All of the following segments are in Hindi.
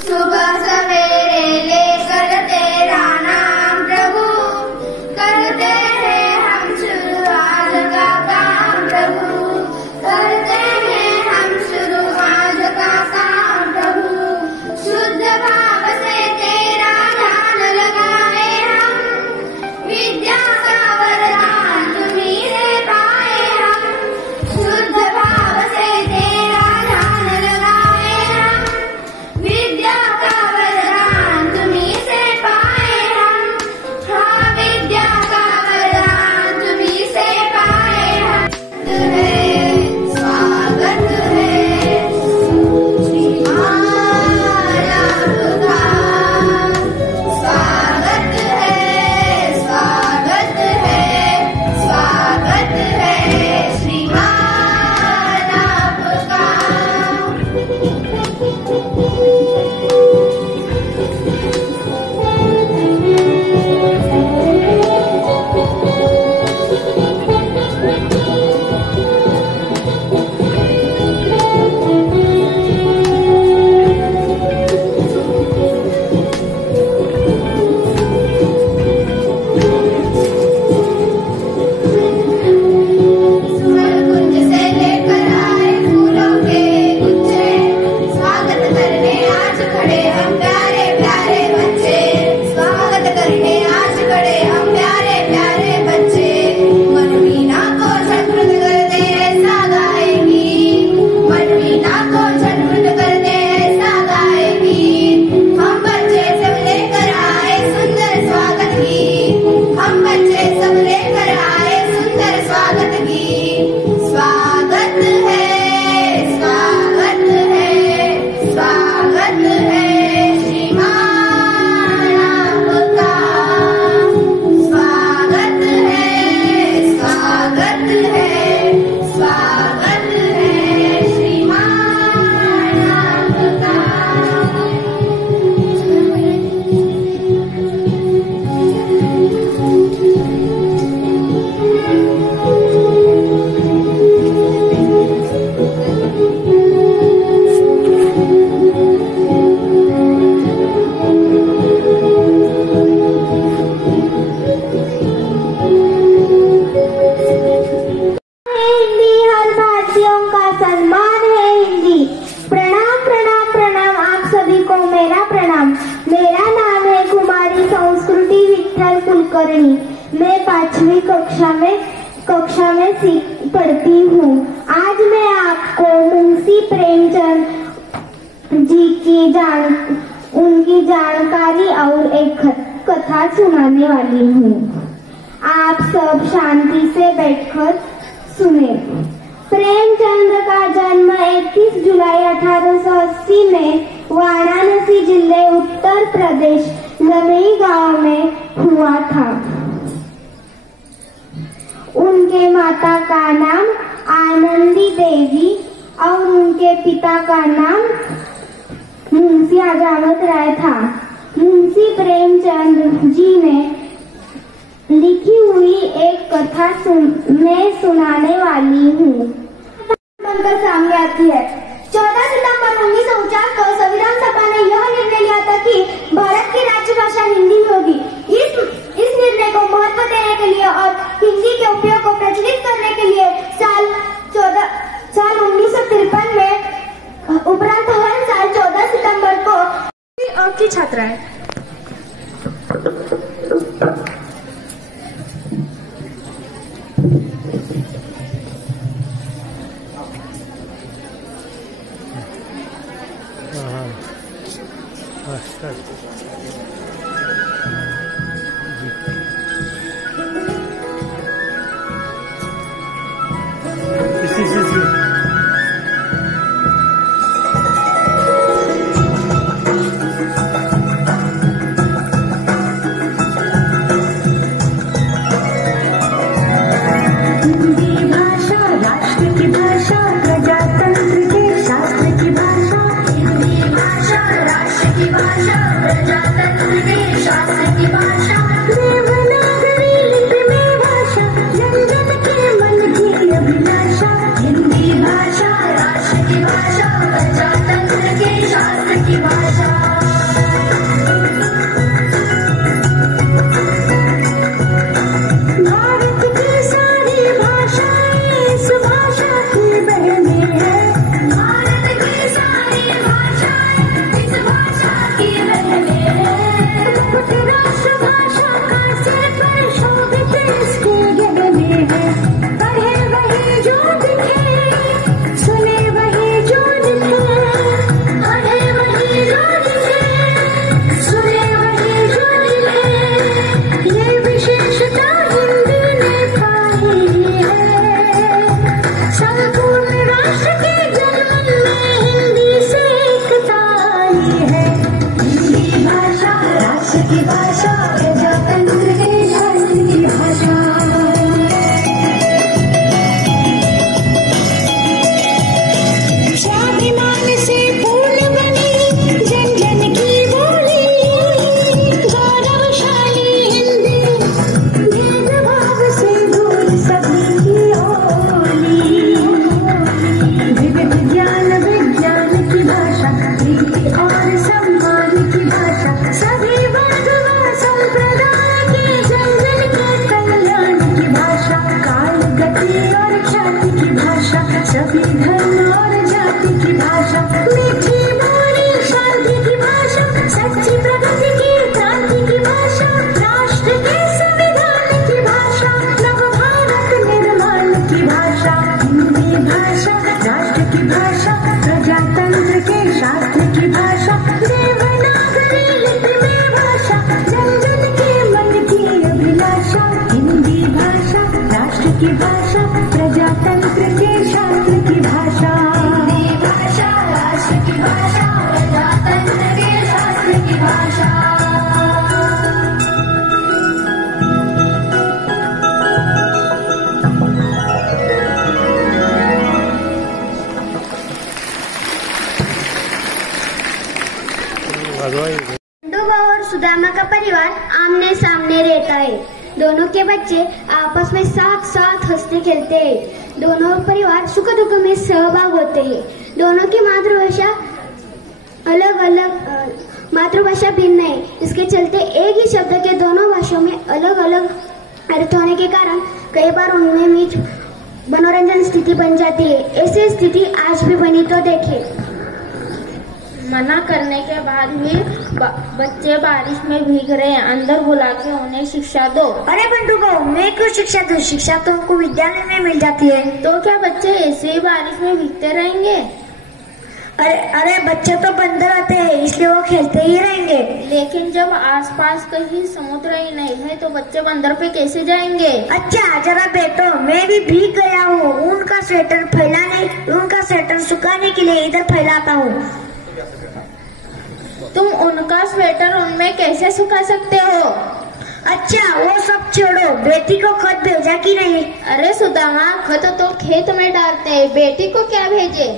सुबह सवेरे लेकर तेरा नाम प्रभु, करते हैं हम शुरू आज का काम प्रभु, करते हैं हम शुरू आज का काम प्रभु। शुद्ध भाव से तेरा ध्यान लगाए हम, विद्या का वरदान तुम्हीं से पाए हम। शुद्ध भाव से तेरा ध्यान लगाए हम, विद्या का वरदान तुम्हीं से पाए हम। हाँ, विद्या का वरदान तुम्हीं से पाए हम। स्वागत है श्री मानव का, स्वागत है, स्वागत है, स्वागत है श्री मानव का। सुमन कुंज से लेकर आए फूलों के गुच्छे, स्वागत करने आज खड़े हम प्यारे प्यारे बच्चे, स्वागत करने आज खड़े हम प्यारे प्यारे बच्चे। मनवीना को झटपट करते ऐसा गाएगी, मनवीना को झटपट करते ऐसा गाएगी। हम बच्चे सब लेकर आए सुंदर स्वागत गीत, हम बच्चे सब लेकर आए सुंदर स्वागत गीत। स्वागत है, स्वागत है, स्वागत है श्री मानव का। स्वागत है, स्वागत है, स्वागत है श्री मानव का। हिंदी हर भारतीयों का सम्मान है हिंदी। प्रणाम प्रणाम प्रणाम आप सभी को मेरा प्रणाम। मेरा नाम है कुमारी संस्कृति विठल कुलकर्णी। मैं 5वीं कक्षा में पढ़ती हूँ। आज मैं आपको मुंशी प्रेमचंद जी की उनकी जानकारी और एक कथा सुनाने वाली हूँ। आप सब शांति से बैठकर सुने। प्रेमचंद का जन्म 21 जुलाई 1880 में वाराणसी जिले उत्तर प्रदेश लमई गांव में हुआ था। उनके माता का नाम आनंदी देवी और उनके पिता का नाम मुंशी आजावत राय था। मुंशी प्रेमचंद जी ने लिखी हुई एक कथा मैं सुनाने वाली हूँ। बनकर सामने आती है। 14 सितंबर 1949 को संविधान सभा ने यह निर्णय लिया था कि भारत की राष्ट्रभाषा हिंदी होगी। इस निर्णय को महत्व देने के लिए और हिंदी के उपयोग को प्रचलित करने के लिए साल 1953 में उपरांत हर साल 14 सितंबर को की छात्राएं हिंदी भाषा राष्ट्र की भाषा, प्रजातंत्र के शास्त्र की भाषा। शांति है। हिंदी भाषा राष्ट्र की भाषा, प्रजातंत्र के शास्त्र की भाषा। स्वाभिमान से पूर्ण बनी जन जन की बोली, गौरवशाली हिंदी, भेदभाव से दूर सभी की ओली। विविध ज्ञान विज्ञान की भाषा, प्रीति और सम्मान की भाषा, सभी वर्ग व संप्रदाय के जन जन के कल्याण की भाषा। काल गति और ख्याति की भाषा, सभी धर्म और जाति की भाषा। मीठी बोली शांति की भाषा, सच्ची प्रगति की क्रांति की भाषा। राष्ट्र के संविधान की भाषा, नव भारत निर्माण की भाषा। हिंदी भाषा राष्ट्र की भाषा, प्रजातंत्र के शास्त्र की भाषा। देवनागरी लिपि में भाषा, जन जन के मन की अभिलाषा। हिंदी भाषा राष्ट्र की भाषा, प्रजातंत्र के शास्त्र की भाषा। हिंदी भाषा राष्ट्र की भाषा, प्रजातंत्र के शास्त्र की भाषा। पांडुबा और सुदामा का परिवार आमने सामने रहता है। दोनों के बच्चे आपस में साथ साथ हंसते खेलते हैं। दोनों परिवार सुख दुख में सहभाग होते हैं। दोनों की मातृभाषा मातृभाषा भिन्न है। इसके चलते एक ही शब्द के दोनों भाषाओं में अलग अलग अर्थ होने के कारण कई बार उनमें बीच मनोरंजन स्थिति बन जाती है। ऐसी स्थिति आज भी बनी तो देखे। मना करने के बाद भी बच्चे बारिश में भीग रहे हैं, अंदर बुला के उन्हें शिक्षा दो। अरे बंटू को मैं क्यों शिक्षा दूं? शिक्षा तो हमको विद्यालय में मिल जाती है। तो क्या बच्चे ऐसे ही बारिश में भीगते रहेंगे? अरे बच्चे तो बंदर आते हैं, इसलिए वो खेलते ही रहेंगे। लेकिन जब आसपास कहीं समुद्र ही नहीं है तो बच्चे बंदर पे कैसे जाएंगे? अच्छा जरा बैठो, मैं भी भीग गया हूँ। उनका स्वेटर सुखाने के लिए इधर फैलाता हूँ। तुम उनका स्वेटर उनमें कैसे सुखा सकते हो? अच्छा वो सब छोड़ो, बेटी को खत भेजा कि नहीं? अरे सुदामा, खत तो खेत में डालते हैं, बेटी को क्या भेजे?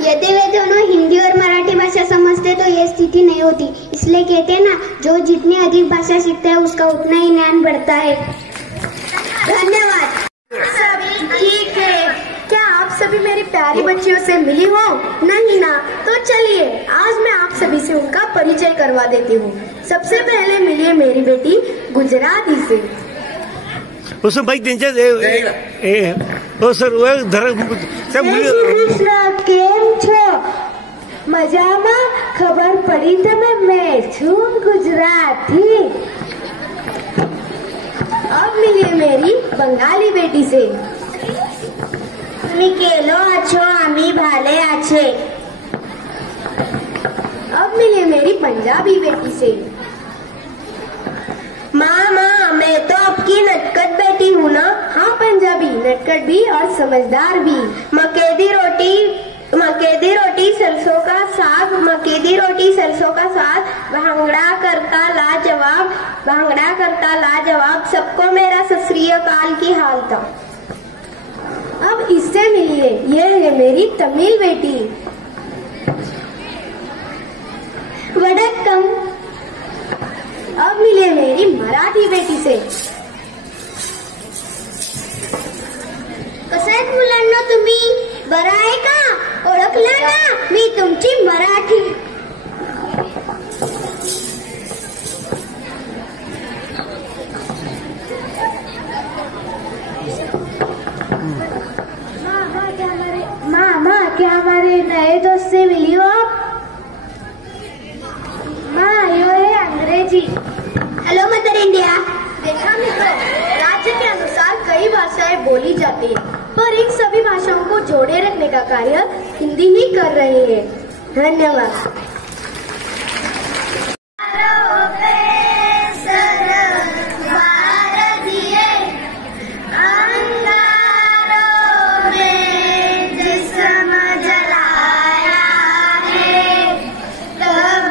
यदि वे दोनों हिंदी और मराठी भाषा समझते तो ये स्थिति नहीं होती। इसलिए कहते हैं ना, जो जितनी अधिक भाषा सीखता है उसका उतना ही ज्ञान बढ़ता है। धन्यवाद। सभी ठीक है? क्या आप सभी मेरी प्यारी बच्चियों से मिली हो? नहीं ना? तो चलिए आज मैं आप सभी से उनका परिचय करवा देती हूँ। सबसे पहले मिलिए मेरी बेटी गुजराती से। भाई કેમ છો? મજામાં? ખબર પડી તમે? मैं છું गुजराती। अब मिलिए मेरी बंगाली बेटी से। तुम्ही केलो आछो, आम्ही भाले आछे। अब मिलिए मेरी पंजाबी बेटी से। माँ मैं तो आपकी नटखट बेटी हूँ ना? हाँ पंजाबी, नटखट भी और समझदार भी। मकेदी रोटी सरसों का साग, मकेदी रोटी सरसों का साग, भांगड़ा करता लाजवाब, सबको मेरा सत श्री अकाल की हाल था। अब इससे मिलिए, ये है मेरी तमिल बेटी। वडक्कम। अब मिलिए मेरी मराठी बेटी से। कसं आहेत मुलांना तुम्ही? बरं आहे का? ओळखलं ना, मी तुमची मराठी। माँ क्या हमारे नए दोस्त से मिली हो आप? माँ यो है अंग्रेजी। Hello mother India. देखा मित्रों, राज्य के अनुसार कई भाषाएं बोली जाती है, पर इन सभी भाषाओं को जोड़े रखने का कार्य हिंदी ही कर रही है। धन्यवाद। तब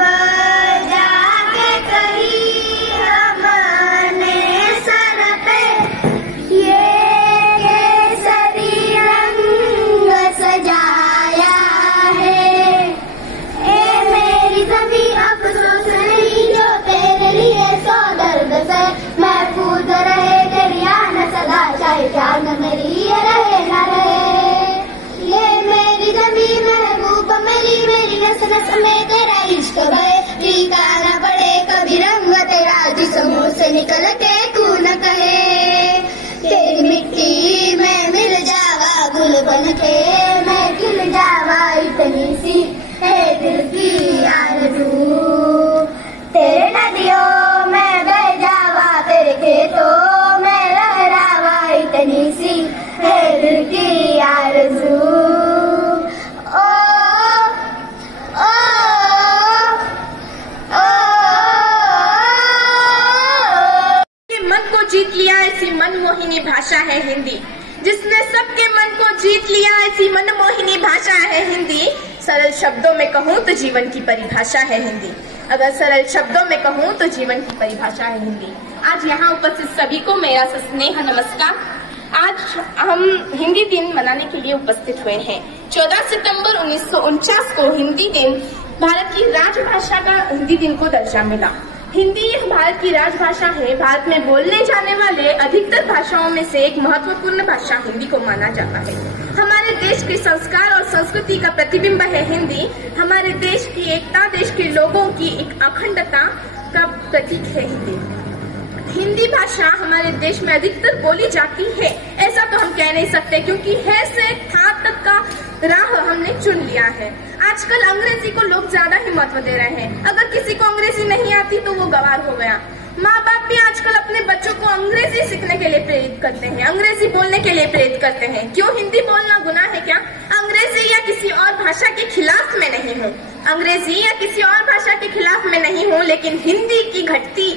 मनमोहिनी भाषा है हिंदी, जिसने सबके मन को जीत लिया, ऐसी मनमोहिनी भाषा है हिंदी। सरल शब्दों में कहूँ तो जीवन की परिभाषा है हिंदी। अगर सरल शब्दों में कहूँ तो जीवन की परिभाषा है हिंदी। आज यहाँ उपस्थित सभी को मेरा सस्नेह नमस्कार। आज हम हिंदी दिन मनाने के लिए उपस्थित हुए हैं। 14 सितंबर 1949 को हिंदी दिन भारत की राजभाषा का हिंदी दिन को दर्जा मिला। हिंदी भारत की राजभाषा है। भारत में बोलने जाने वाले अधिकतर भाषाओं में से एक महत्वपूर्ण भाषा हिंदी को माना जाता है। हमारे देश के संस्कार और संस्कृति का प्रतिबिंब है हिंदी। हमारे देश की एकता, देश के लोगों की एक अखंडता का प्रतीक है हिंदी। हिंदी भाषा हमारे देश में अधिकतर बोली जाती है, ऐसा तो हम कह नहीं सकते, क्योंकि है से था तक का राह हमने चुन लिया है। आजकल अंग्रेजी को लोग ज्यादा ही महत्व दे रहे हैं। अगर किसी को अंग्रेजी नहीं आती तो वो गवार हो गया। माँ बाप भी आजकल अपने बच्चों को अंग्रेजी सीखने के लिए प्रेरित करते हैं, अंग्रेजी बोलने के लिए प्रेरित करते हैं। क्यों? हिंदी बोलना गुनाह है क्या? अंग्रेजी या किसी और भाषा के खिलाफ में नहीं हूँ, अंग्रेजी या किसी और भाषा के खिलाफ में नहीं हूँ, लेकिन हिंदी की घटती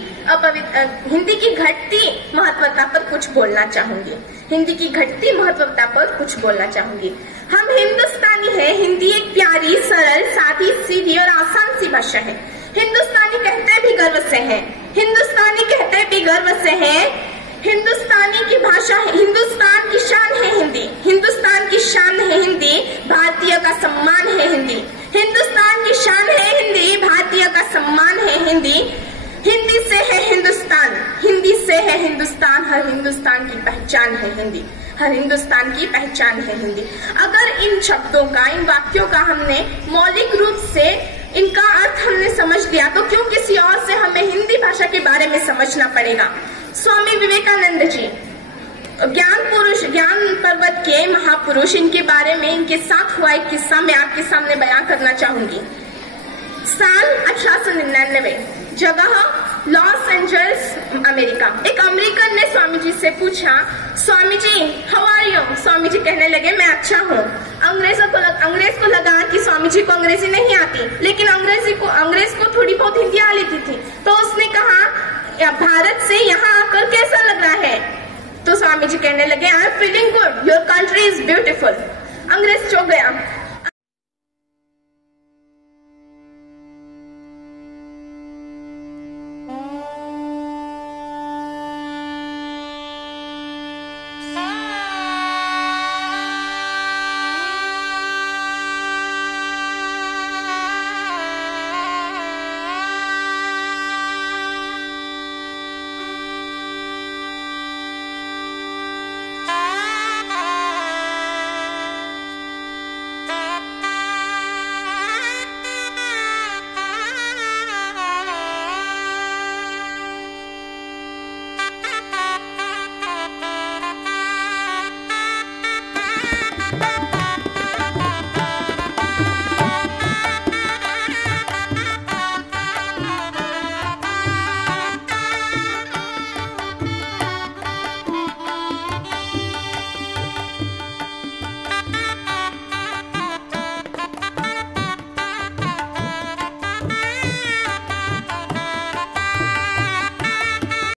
महत्वता पर कुछ बोलना चाहूंगी। हिंदी की घटती महत्वता पर कुछ बोलना चाहूंगी। हम हिंदुस्तानी है। हिंदी एक प्यारी, सरल, सादी, सीधी और आसान सी भाषा है। हिंदुस्तानी कहते भी गर्व से हैं, हिंदुस्तानी कहते भी गर्व से हैं। हिंदुस्तानी की भाषा है, हिंदुस्तान की शान है हिंदी, हिंदुस्तान की शान है हिंदी, भारतीय का सम्मान है हिंदी। हिंदुस्तान की शान है हिंदी, भारतीय का सम्मान है हिंदी। हिंदी से है हिंदुस्तान, हिंदी से है हिंदुस्तान, हर हिंदुस्तान की पहचान है हिंदी, हर हिंदुस्तान की पहचान है हिंदी। अगर इन शब्दों का, इन वाक्यों का हमने मौलिक रूप से इनका अर्थ हमने समझ लिया, तो क्यों किसी और से हमें हिंदी भाषा के बारे में समझना पड़ेगा। स्वामी विवेकानंद जी ज्ञान पुरुष, ज्ञान पर्वत के महापुरुष, इनके बारे में, इनके साथ हुआ एक किस्सा मैं आपके सामने बयान करना चाहूंगी। साल 1899, जगह लॉस एंजल्स, अमेरिका। एक अमेरिकन ने स्वामी जी से पूछा, Swami ji how are you? Swami ji कहने लगे मैं अच्छा हूँ। अंग्रेज को लगा कि स्वामी जी को अंग्रेजी नहीं आती, लेकिन अंग्रेज को थोड़ी बहुत हिंदी आ लेती थी। तो उसने कहा भारत से यहाँ आकर कैसा लग रहा है? तो स्वामी जी कहने लगे I am feeling good, your country is beautiful. अंग्रेज चौंक गया।